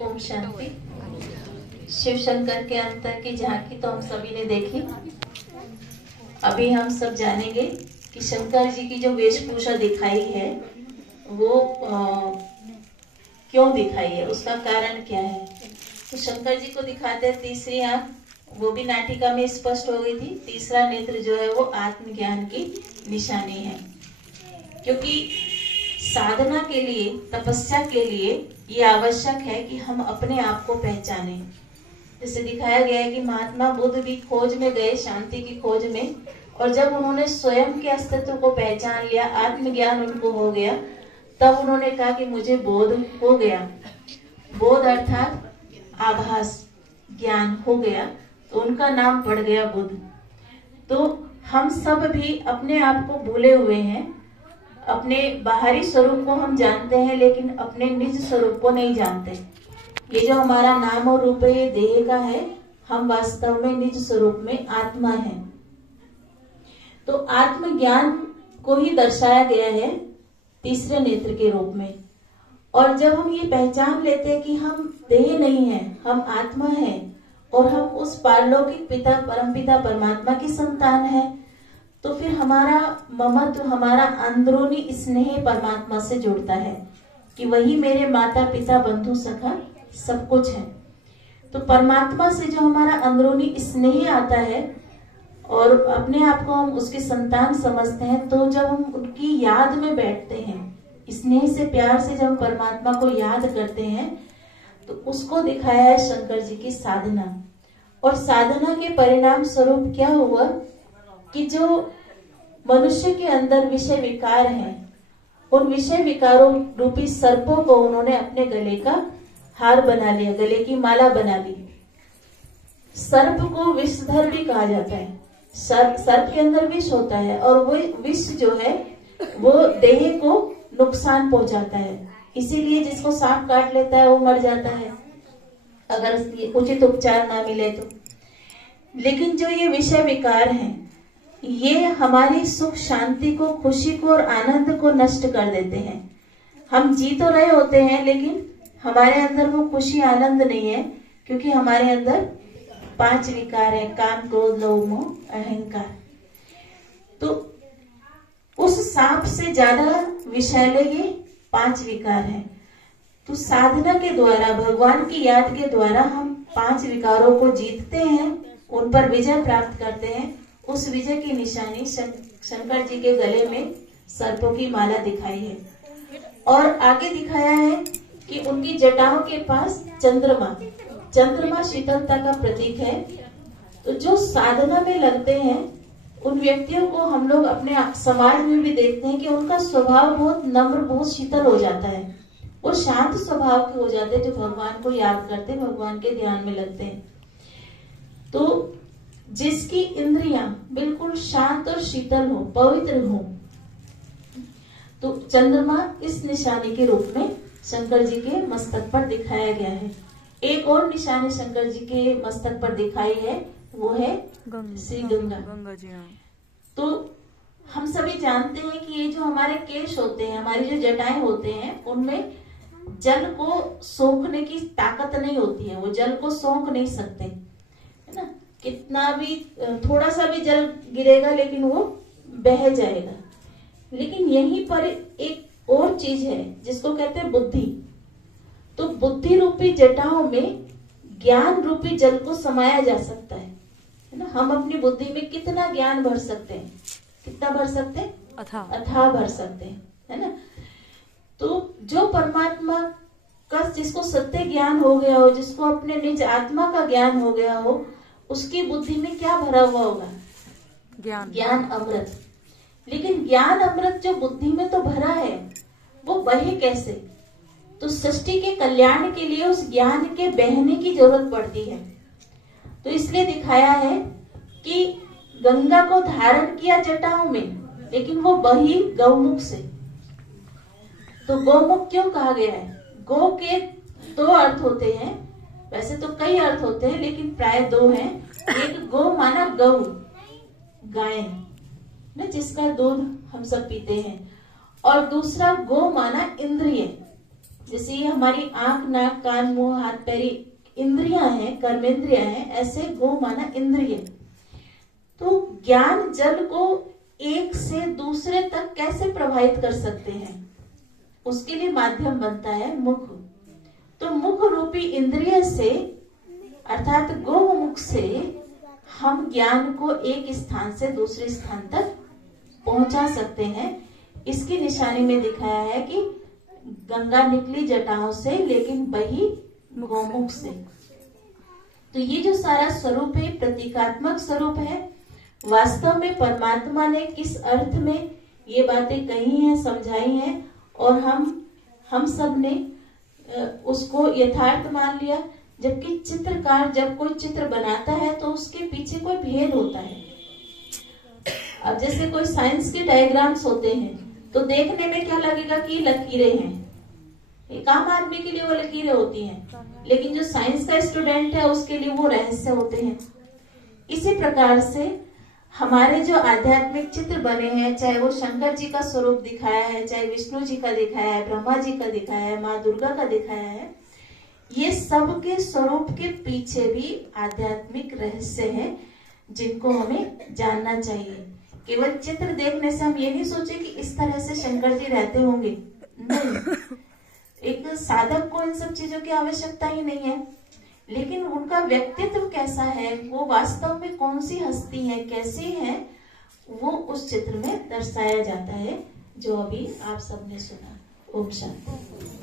ओम शांति। शिव शंकर के अंतर की झांकी तो हम सभी ने देखी। अभी हम सब जानेंगे कि शंकर जी की जो वेशभूषा दिखाई है वो क्यों दिखाई है, उसका कारण क्या है। तो शंकर जी को दिखाते हैं तीसरी आंख, वो भी नाटिका में स्पष्ट हो गई थी। तीसरा नेत्र जो है वो आत्मज्ञान की निशानी है, क्योंकि साधना के लिए, तपस्या के लिए ये आवश्यक है कि हम अपने आप को पहचाने। जैसे दिखाया गया है कि महात्मा बुद्ध भी खोज में गए, शांति की खोज में, और जब उन्होंने स्वयं के अस्तित्व को पहचान लिया, आत्मज्ञान उनको हो गया, तब उन्होंने कहा कि मुझे बोध हो गया। बोध अर्थात आभास, ज्ञान हो गया, तो उनका नाम पड़ गया बुद्ध। तो हम सब भी अपने आप को भूले हुए हैं। अपने बाहरी स्वरूप को हम जानते हैं, लेकिन अपने निज स्वरूप को नहीं जानते। ये जो हमारा नाम और रूप है, ये देह का है, हम वास्तव में निज स्वरूप में आत्मा है। तो आत्मज्ञान को ही दर्शाया गया है तीसरे नेत्र के रूप में। और जब हम ये पहचान लेते हैं कि हम देह नहीं है, हम आत्मा है, और हम उस पारलौकिक पिता, परमपिता परमात्मा की संतान है, तो फिर हमारा ममत्व, हमारा अंदरूनी स्नेह परमात्मा से जुड़ता है कि वही मेरे माता पिता बंधु सखा सब कुछ है। तो परमात्मा से जो हमारा अंदरूनी स्नेह आता है और अपने आप को हम उसकी संतान समझते हैं, तो जब हम उनकी याद में बैठते हैं, स्नेह से, प्यार से जब हम परमात्मा को याद करते हैं, तो उसको दिखाया है शंकर जी की साधना। और साधना के परिणाम स्वरूप क्या हुआ कि जो मनुष्य के अंदर विषय विकार हैं, उन विषय विकारों रूपी सर्पों को उन्होंने अपने गले का हार बना लिया, गले की माला बना ली। सर्प को विषधर भी कहा जाता है। सर्प के अंदर विष होता है, और वो विष जो है वो देह को नुकसान पहुंचाता है। इसीलिए जिसको सांप काट लेता है वो मर जाता है, अगर उचित उपचार ना मिले तो। लेकिन जो ये विषय विकार हैं, ये हमारी सुख शांति को, खुशी को और आनंद को नष्ट कर देते हैं। हम जी तो रहे होते हैं, लेकिन हमारे अंदर वो खुशी आनंद नहीं है, क्योंकि हमारे अंदर 5 विकार है, काम क्रोध लोभ मोह अहंकार। तो उस सांप से ज्यादा विषैले ये 5 विकार हैं। तो साधना के द्वारा, भगवान की याद के द्वारा हम 5 विकारों को जीतते हैं, उन पर विजय प्राप्त करते हैं। उस विजय की निशानी शंकर जी के गले में सर्पों की माला दिखाई है। और आगे दिखाया है कि उनकी जटाओं के पास चंद्रमा शीतलता का प्रतीक है। तो जो साधना में लगते हैं, उन व्यक्तियों को हम लोग अपने समाज में भी देखते हैं कि उनका स्वभाव बहुत नम्र, बहुत शीतल हो जाता है। वो शांत स्वभाव के हो जाते हैं, जो भगवान को याद करते, भगवान के ध्यान में लगते हैं। तो जिसकी इंद्रियां बिल्कुल शांत और शीतल हो, पवित्र हो, तो चंद्रमा इस निशानी के रूप में शंकर जी के मस्तक पर दिखाया गया है। एक और निशानी शंकर जी के मस्तक पर दिखाई है, वो है श्री गंगा जी। तो हम सभी जानते हैं कि ये जो हमारे केश होते हैं, हमारी जो जटाएं होते हैं, उनमें जल को सोखने की ताकत नहीं होती है। वो जल को सोख नहीं सकते, है ना। कितना भी, थोड़ा सा भी जल गिरेगा लेकिन वो बह जाएगा। लेकिन यहीं पर एक और चीज है जिसको कहते हैं बुद्धि। तो बुद्धि रूपी जटाओं में ज्ञान रूपी जल को समाया जा सकता है ना। हम अपनी बुद्धि में कितना ज्ञान भर सकते हैं, कितना भर सकते हैं, अथाह भर सकते हैं, है ना। तो जो परमात्मा का, जिसको सत्य ज्ञान हो गया हो, जिसको अपने निज आत्मा का ज्ञान हो गया हो, उसकी बुद्धि में क्या भरा हुआ होगा, ज्ञान अमृत। लेकिन ज्ञान अमृत जो बुद्धि में तो भरा है, वो बहे कैसे। तो सृष्टि के कल्याण के लिए उस ज्ञान के बहने की जरूरत पड़ती है। तो इसलिए दिखाया है कि गंगा को धारण किया जटाओं में, लेकिन वो बही गौमुख से। तो गौमुख क्यों कहा गया है? गौ के 2 अर्थ होते हैं, वैसे तो कई अर्थ होते हैं, लेकिन प्राय 2 हैं। एक गौ माना गौ, गाय ना, जिसका दूध हम सब पीते हैं, और दूसरा गो माना इंद्रिय, जैसे ये हमारी आंख, नाक, कान, मुंह, हाथ, पैर इंद्रियां हैं, कर्मेंद्रियां हैं, ऐसे गो माना इंद्रिय। तो ज्ञान जल को एक से दूसरे तक कैसे प्रभावित कर सकते हैं, उसके लिए माध्यम बनता है मुख। तो मुख रूपी इंद्रिय से अर्थात गोमुख से हम ज्ञान को एक स्थान से दूसरे स्थान तक पहुंचा सकते हैं। इसकी निशानी में दिखाया है कि गंगा निकली जटाओं से लेकिन बही गोमुख से। तो ये जो सारा स्वरूप है प्रतीकात्मक स्वरूप है। वास्तव में परमात्मा ने किस अर्थ में ये बातें कही हैं, समझाई हैं, और हम सब ने उसको यथार्थ मान लिया। जबकि चित्रकार जब कोई चित्र बनाता है तो उसके पीछे कोई भेद होता है। अब जैसे कोई साइंस के डायग्राम्स होते हैं तो देखने में क्या लगेगा कि लकीरें हैं, एक आम आदमी के लिए वो लकीरें होती हैं, लेकिन जो साइंस का स्टूडेंट है उसके लिए वो रहस्य होते हैं। इसी प्रकार से हमारे जो आध्यात्मिक चित्र बने हैं, चाहे वो शंकर जी का स्वरूप दिखाया है, चाहे विष्णु जी का दिखाया है, ब्रह्मा जी का दिखाया है, माँ दुर्गा का दिखाया है, ये सब के स्वरूप के पीछे भी आध्यात्मिक रहस्य है जिनको हमें जानना चाहिए। केवल चित्र देखने से हम ये नहीं सोचे कि इस तरह से शंकर जी रहते होंगे, नहीं। एक साधक को इन सब चीजों की आवश्यकता ही नहीं है, लेकिन उनका व्यक्तित्व कैसा है, वो वास्तव में कौन सी हस्ती है, कैसी है, वो उस चित्र में दर्शाया जाता है, जो अभी आप सबने सुना। ओम शांति।